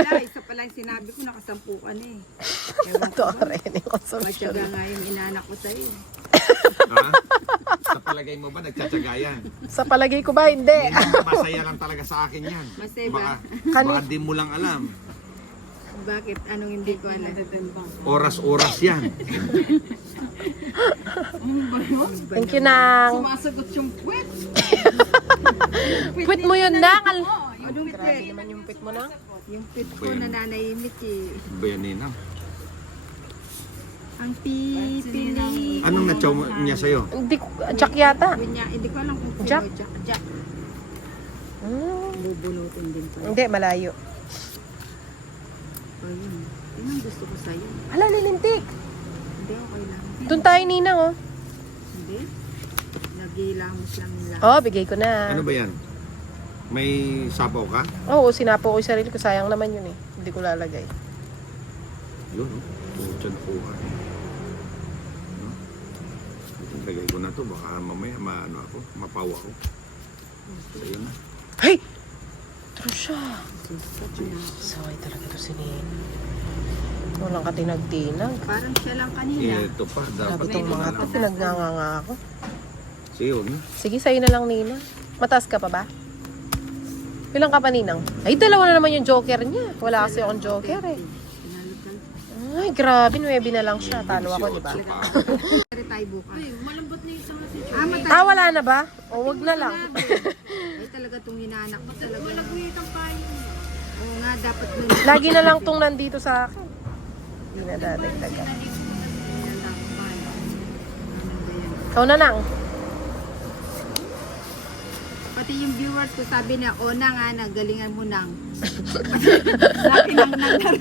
Wala, isa pa lang sinabi ko, nakasampu ka na eh. Ewan Ito ko ba? rin yung consumption. Matyaga nga yung inanak ko sa'yo. Ha? Sa palagay mo ba nagtsatsaga yan? Sa palagay ko ba, hindi. Hindi, Masaya lang talaga sa akin yan. Masaya ba? Baka, Kani- baka di mo lang alam. Bakit? Anong hindi ko alam? Oras-oras yan. Thank you, Nang. Sumasagot yung puwet. Quit mo yun, Nang. Al- Anong Grabe naman yung pit mo, Nang. Yung pit ko nananahimik eh. Bayanina. Ang pipili. Anong natsaw mo- niya sa'yo? Hindi ko, Jack yata. Yun niya, hindi ko alam kung sino. Jack? Jack. Jack. Hmm, Bubunutin din pa. hindi, malayo. Oh, yun. Ang gusto ko sa'yo. Hala, lilintik. Hindi, okay lang. Doon tayo, Ninang, oh. Hindi. Nagilamos lang nila. Oh, bigay ko na. Ano ba yan? May sapaw ka? Oo, sinapo ko yung sarili ko. Sayang naman yun eh. Hindi ko lalagay. Yun, no? Tuchad po ka. No? Lagay ko na to, baka mamaya maano ako, mapawa ako. So, yun na. Hey! True siya. Saway talaga to si Nina. Walang katinag-tinag. Parang siya lang kanina. Ito pa, Grabe dapat itong ito mga na to. lang. Pinagnanganga ako. So, yun. Sige, sa'yo na lang, Nina. Mataas ka pa ba? Ilang ka pa, Ninang? Ay, dalawa na naman yung joker niya. Wala kasi akong joker eh. Ay, grabe. 9 na lang siya. Talo ako, di ba? 28 pa. Pero tayo bukas. Malambot na yung si Ah. Ah, wala na ba? O, wag na lang. Ay, talaga itong hinanak ko talaga. Ang kain. Oo nga, dapat nun. Lagi na lang tong nandito sa akin. Hindi na dadagdagan. Ikaw na lang. Pati yung viewers ko sabi na, o na nga, nagalingan mo nang. Laki nang nang na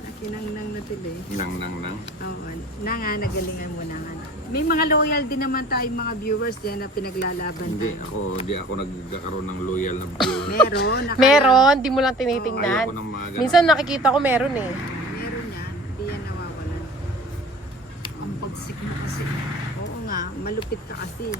Laki nang nang na tuloy. Nang, nang, nang. Oo, na nga, nagalingan mo na nga. May mga loyal din naman tayong mga viewers dyan na pinaglalaban Hindi tayo. ako, hindi ako nagkakaroon ng loyal na viewer. Meron. nakala- Meron, di mo lang tinitingnan. ko ng mga ganun. Minsan nakikita ko meron eh. Meron yan. Hindi yan nawawala. Pagsik mo kasi. Oo nga, malupit ka kasi.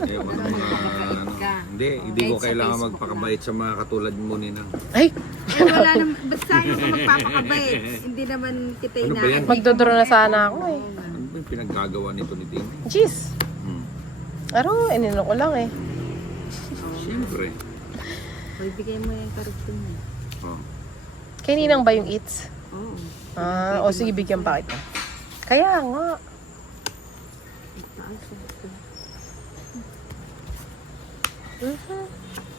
Ayaw ko ng mga ano. Hindi, hindi ko sa kailangan Facebook magpakabait sa mga katulad mo ni Nang. Ay, Eh wala naman, ba't sa'yo ka magpapakabait? Hindi naman kita Ano ba yan? na sana ako eh. Oo nga. Ano ba yung pinaggagawa nito ni Tim? Jeez. Hmm. Aro, inino ko lang eh. Siyempre. O, ibigay mo yung karugtong mo. Oh. Kay Ninang ba yung eats? Oo. Ah, o sige, bigyan pa kita. Kaya nga.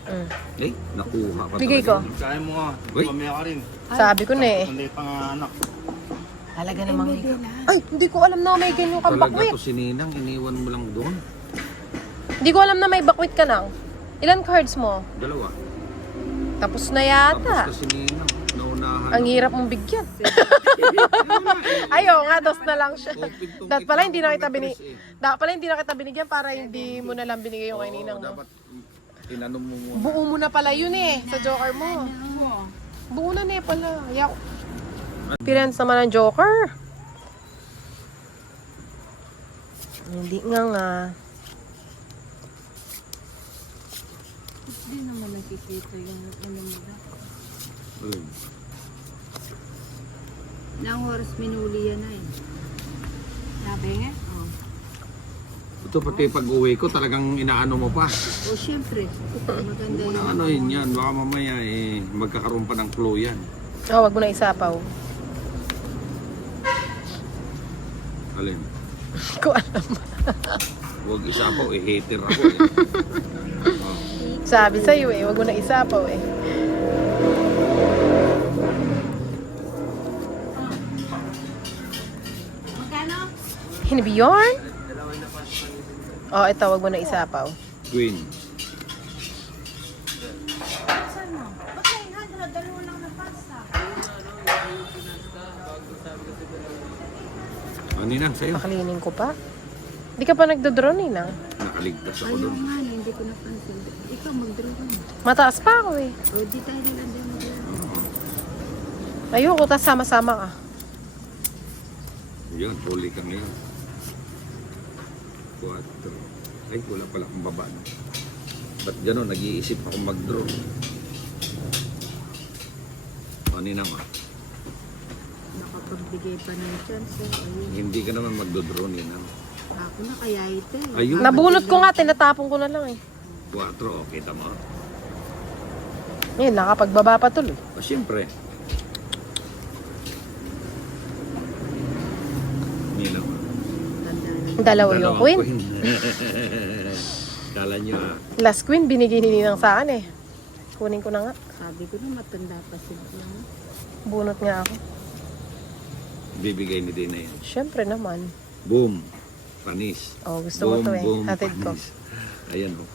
Mm. Eh, nakuha pa Bigay ko. Kaya mo nga, Uy. pamaya ka rin. Sabi ko na eh. Hindi panganak. Talaga namang Ay, hindi ko alam na may ganyan kang Talaga bakwit. to si Ninang, iniwan mo lang doon. Hindi ko alam na may bakwit ka nang. Ilan cards mo? Dalawa. Tapos na Tapos yata. to si Ninang, naunahan. Ang hirap mong bigyan. Ayaw nga, dos na lang siya. Dapat pala hindi na kita ito, bini Chris, eh. Dapat pala hindi na kita binigyan para hindi mo na lang binigay yung kay Oo, Ninang mo. dapat tinanong mo muna. Buo mo na pala yun eh, sa joker mo. Buo na na eh pala. Yak. Appearance naman ng joker. Hindi nga nga. Hindi naman nakikita yung ano mo. Nang oras minuli yan na eh. Sabi nga. Oh. Ito pati pag uwi ko, talagang inaano mo pa. O syempre, maganda yun. ano yun yan, baka mamaya eh, magkakaroon pa ng clue yan. Oh, wag mo na isapaw. Alin? Ko alam. Huwag isa po, eh, hater ako eh. Oh. Sabi sa'yo eh, wag mo na isapaw eh. Hinibiyon? Oh, ito, wag mo na isapaw. Queen. Saan mo? Ba't 900? Dalawa lang na pasta. Ano yan sa'yo? Pakalinin ko pa. Hindi ka pa nagdodraw eh, nang. Nakaligtas ako Ayaw doon. nga, hindi ko napansin. Ikaw mag-draw ka. Mataas pa ako eh. O di tayo na lang din mag-draw. Ayoko, tas sama-sama ka. Yun, huli ka ngayon. 4. Ay, wala pala akong baba. Na. Ba't gano'n? Nag-iisip ako mag-draw. Ano na ma? Ah. Nakapagbigay pa ng chance. Eh. Ayun. Hindi ka naman mag-draw ni na. Ako na kaya ito. Eh. Ayun. Nabunot ko nga, tinatapon ko na lang eh. 4, okay, tama. Ngayon, nakapagbaba pa tuloy. O, siyempre. Dalawa yung queen. Kala nyo ah. Last queen, binigay ni Ninang sa akin eh. Kunin ko na nga. Sabi ko na matanda pa sila. Bunot nga ako. Bibigay ni Dina yan. Siyempre naman. Boom. Panis. Oh, gusto mo to eh. Hatid ko. panis. Ayan o.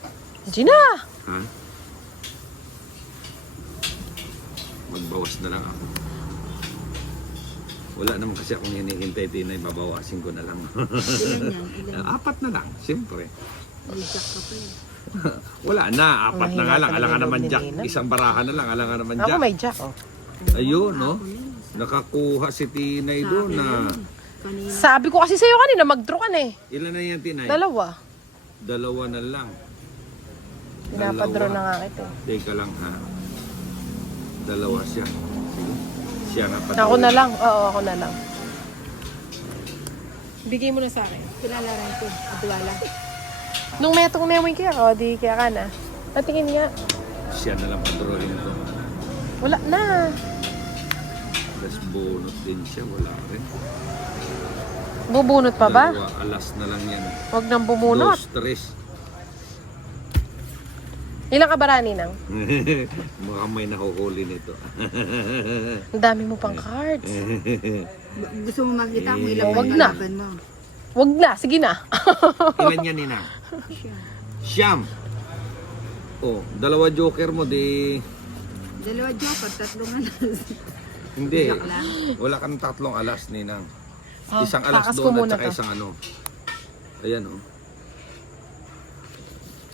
Gina! Ha? Magbawas na lang ako. Wala naman kasi akong hinihintay Tina, babawasin ko na lang. Ilan yan? Ilan? Apat na lang, siyempre. May jack ka pa eh. Wala na, apat na nga lang. Alangan naman jack. Isang barahan na lang, alangan naman Ako jack. may jack oh. Ayun, no? Na yun. Nakakuha si Tinay doon na... Kanina. Sabi ko kasi sa'yo kanina, mag-draw ka na eh. Ilan na yan, Tinay? Dalawa. Dalawa na lang. Pinapadraw Dalawa. na nga kita eh. Teka lang ha. Dalawa siya. Siya nga pa. Ako na lang. Oo, ako na lang. Bigay mo na sa akin. Kilalaran ko. Adwala. Nung may itong memoy kaya ako, di kaya ka na. Natingin nga. Siya na lang padrawin ito. Wala na. Tapos bonus din siya. Wala rin. Bubunot pa ba? Dalawa, alas na lang yan. Huwag nang bumunot. Dos, tres. Ilang ka ba Ninang? Mukhang may nakuhuli nito. Ang dami mo pang cards. Gusto mo makita mo ilang Wag na. kalaban mo? Wag na, sige na. Ilan yan, Nina? Siyam. Oh, dalawa joker mo, di... Dalawa joker, tatlong alas. Hindi. Joke lang. Wala kang tatlong alas, Ninang. Ah, Isang alas takas ko doon at saka isang ano. Ayan, oh.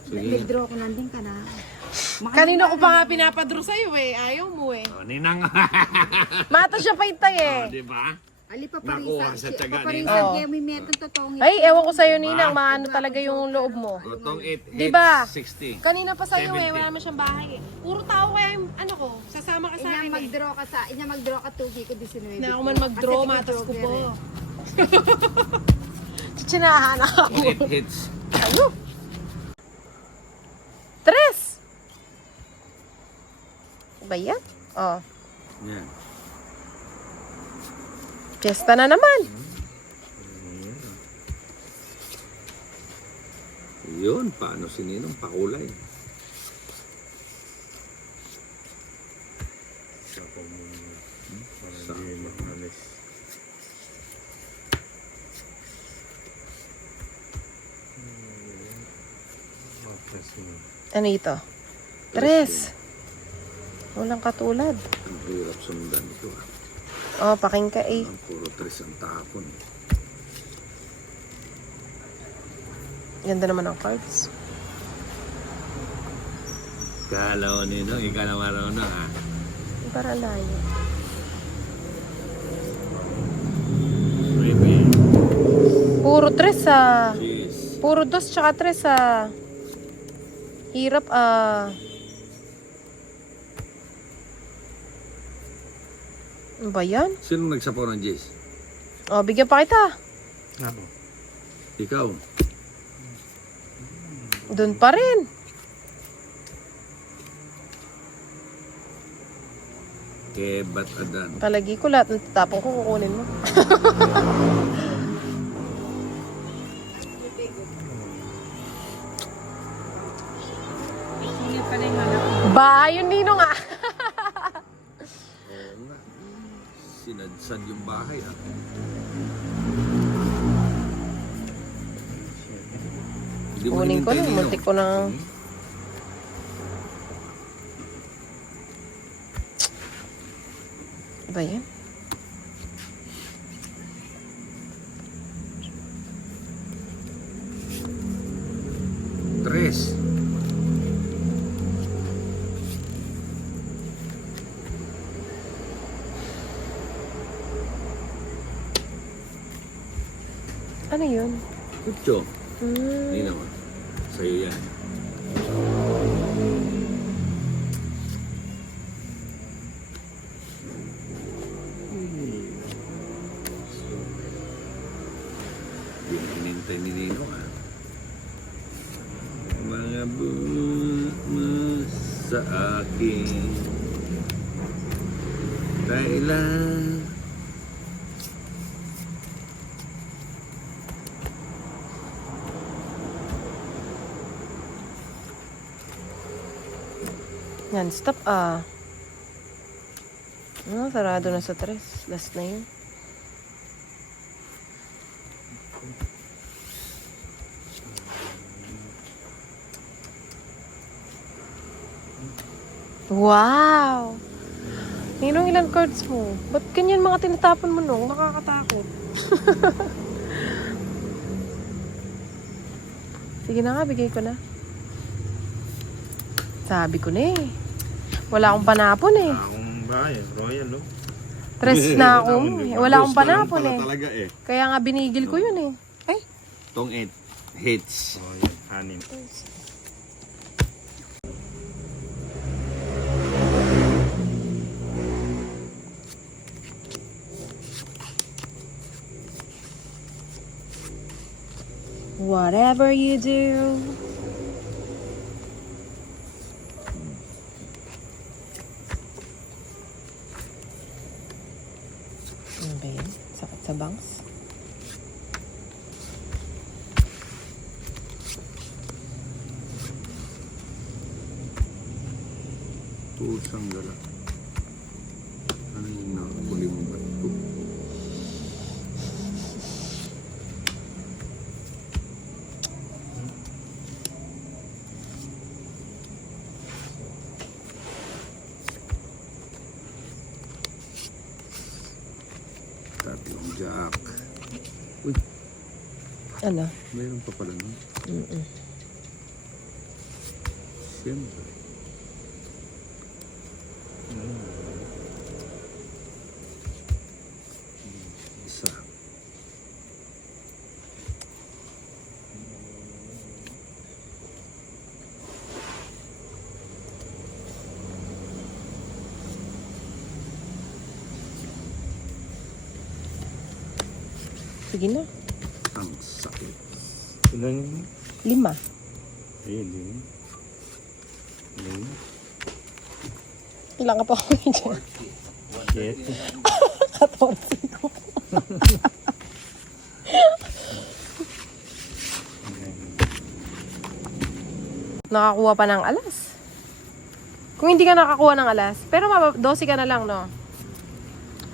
Sige. Nag-draw ko nandun ka na. Kanina ko pa nga pinapadraw sa'yo eh. Ayaw mo eh. Oh, Ninang. Mata siya paitay eh. oh, di ba? Ali pa Nakuha sa tiyaga Paparisa nila. kaya may metong totoong Ay, ewan ko sa'yo Ninang, maano talaga yung loob mo. Otong 8 Di ba? 60. Kanina pa sa'yo eh, 70. wala naman siyang bahay eh. Puro tao kaya yung ano ko, sasama ka sa Inya akin eh. mag-draw ka sa, inya mag-draw ka 2 ko 19. Na ako man mag-draw, Kasi matas ko po. eh. Chinahan ako. 8 hits. Ano? Tres! Ba yan? Oh, Yan. fiesta na naman. Yun, paano si Ninong pakulay? Ano ito? Tres. Walang katulad. Ang hirap sundan ito ah. Oh, paking ka eh. Ang puro tres ang tapon. Ganda naman ang cards. Kala ko Ninong, ikaw na ah. Para layo. Maybe. Puro tres ah. Jeez. Puro dos tsaka tres ah. Hirap ah. Ano ba yan? Sino nagsapaw ng Jeez? Oh, bigyan pa kita. Ikaw. Doon pa rin. Kebat Adan. Palagi ko lahat ng tapong ko kukunin mo. Sinadsad yung bahay ah. Hindi mo Kunin ko hinintay, na, Ninong. muntik ko na. Hmm? Ba yan? Yan, stop ah. Ah, sarado na sa tres. Last na yun. Wow! Ninong ilang cards mo? Ba't ganyan mga tinatapon mo nung? Nakakatakot. Sige na nga, bigay ko na. Sabi ko na eh. Wala akong panapon eh. Akong bahay, royal, no? Tres na ako. Wala akong panapon eh. talaga eh. Kaya nga binigil ko yun eh. Ay, Tong 8 hits. Royal, hanin. whatever you do. Ano ba yun? Sakit sa bangs? Pusang gala. Ano yung nakakuli mong bato? Tatlong jack. Uy, Ano? mayroon pa pala nun. Mm-mm. Siyempre. Isa. Sige na. Ilan yun? Lima. Ayun, yun. Ilan yun? Ilang ka pa ako dyan? Shit. 14 ko. Nakakuha pa ng alas. Kung hindi ka nakakuha ng alas, pero mababa, 12 ka na lang, no?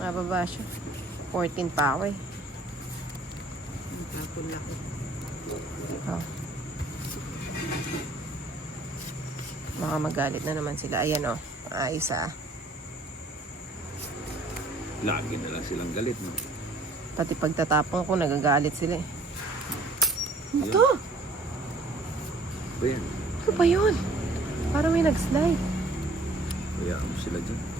Mababa siya. 14 pa ako eh. Ang tapon laki. Oh. Baka magalit na naman sila. Ayan, oh. Ayos ah. Lagi na lang silang galit, no? Pati pagtatapon ko, nagagalit sila eh. Ano to? Ba yan? Ano ba yun? Parang may nag-slide. Kaya mo sila dyan.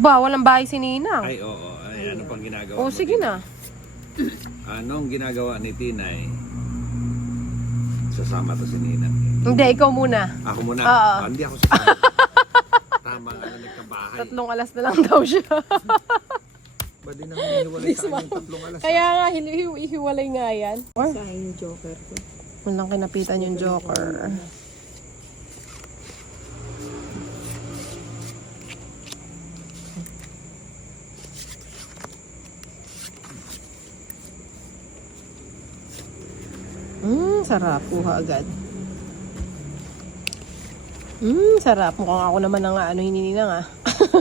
Ba, walang bahay si Ninang. Ay, oo. Ay, ano pang ginagawa Oo, mo, sige Tinay? na. Anong ginagawa ni Tinay? Sasama to si Nina. Hindi, ikaw muna. Ako muna. Oo. Ah, hindi ako sasama. Tama nga na nagkabahay. Tatlong alas na lang daw siya. Ba din naman hiniwalay sa akin tatlong alas? Kaya nga, hili- hi- hiwalay nga yan. Or, Sa yung joker ko. walang kinapitan yung joker. Mmm, sarap. Kuha agad. Mmm, sarap. Mukhang ako naman ang ano hinininang ah.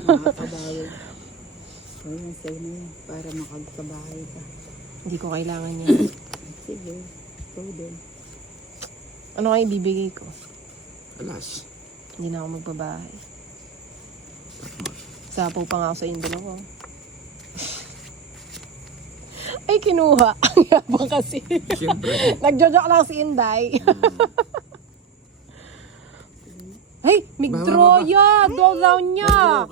Makakabawi. O yan, sa'yo na yan. Para makagkabahay ka. Hindi ko kailangan yan. Sige. Ikaw din. Ano kaya ibibigay ko? Alas. Hindi na ako magbabahay. Sapaw pa nga ako sa indol ako. Ay, kinuha. Ang yabang kasi. Siyempre. Lang si Inday. Ay, migtroya! Daw daw niya!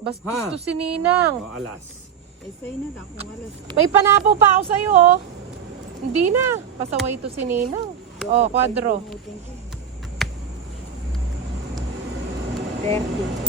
Bas gusto si Ninang. O, alas. Eh, na lang kung alas. May panapo pa ako sa'yo, oh. Hindi na. Pasaway to si Ninang. Oh, kwadro. Thank you. 30.